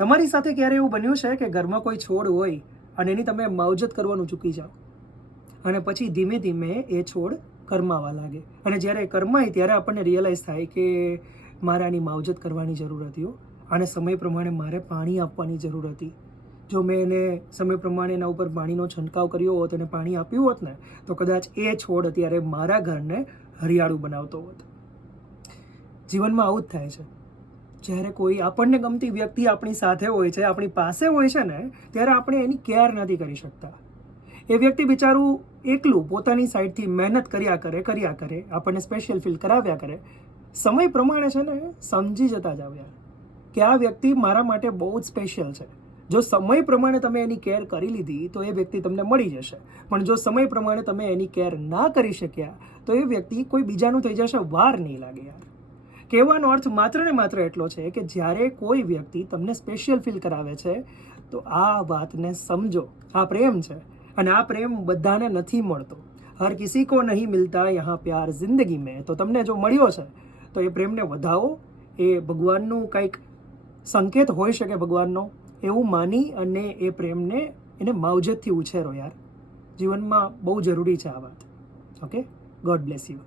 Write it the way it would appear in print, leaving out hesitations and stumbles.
તમારી સાથે ક્યારે એવું બન્યું છે કે ઘરમાં કોઈ છોડ હોય અને એની તમે માવજત કરવાનું ચૂકી જાઓ અને પછી ધીમે ધીમે એ છોડ કરમાવા લાગે, અને જ્યારે કરમાય ત્યારે આપણને રિયલાઇઝ થાય કે મારે આની માવજત કરવાની જરૂર હતી, આને સમય પ્રમાણે મારે પાણી આપવાની જરૂર હતી. જો મેં એને સમય પ્રમાણે એના ઉપર પાણીનો છંટકાવ કર્યો હોત અને પાણી આપ્યું હોત ને તો કદાચ એ છોડ અત્યારે મારા ઘરને હરિયાળું બનાવતો હોત. જીવનમાં આવું જ થાય છે. જ્યારે કોઈ આપણને ગમતી વ્યક્તિ આપણી સાથે હોય છે, આપણી પાસે હોય છે ને, ત્યારે આપણે એની કેર નથી કરી શકતા. એ વ્યક્તિ બિચારું એકલું પોતાની સાઈડથી મહેનત કર્યા કરે, આપણને સ્પેશિયલ ફીલ કરાવ્યા કરે. સમય પ્રમાણે છે ને સમજી જતા જાવ યાર કે આ વ્યક્તિ મારા માટે બહુ જ સ્પેશિયલ છે. જો સમય પ્રમાણે તમે એની કેર કરી લીધી તો એ વ્યક્તિ તમને મળી જશે, પણ જો સમય પ્રમાણે તમે એની કેર ના કરી શક્યા તો એ વ્યક્તિ કોઈ બીજાનું થઈ જશે, વાર નહીં લાગે યાર. કહેવાનો અર્થ માત્ર ને માત્ર એટલો છે કે જ્યારે કોઈ વ્યક્તિ તમને સ્પેશિયલ ફીલ કરાવે છે તો આ વાતને સમજો. આ પ્રેમ છે અને આ પ્રેમ બધાને નથી મળતો. હર કિસી કો નહીં મિલતા યહાં પ્યાર જિંદગી મેં. તો તમને જો મળ્યો છે તો એ પ્રેમને વધાવો. એ ભગવાનનું કંઈક સંકેત હોઈ શકે, ભગવાનનો, એવું માની અને એ પ્રેમને એને માવજતથી ઉછેરો યાર. જીવનમાં બહુ જરૂરી છે આ વાત. Okay, God bless you.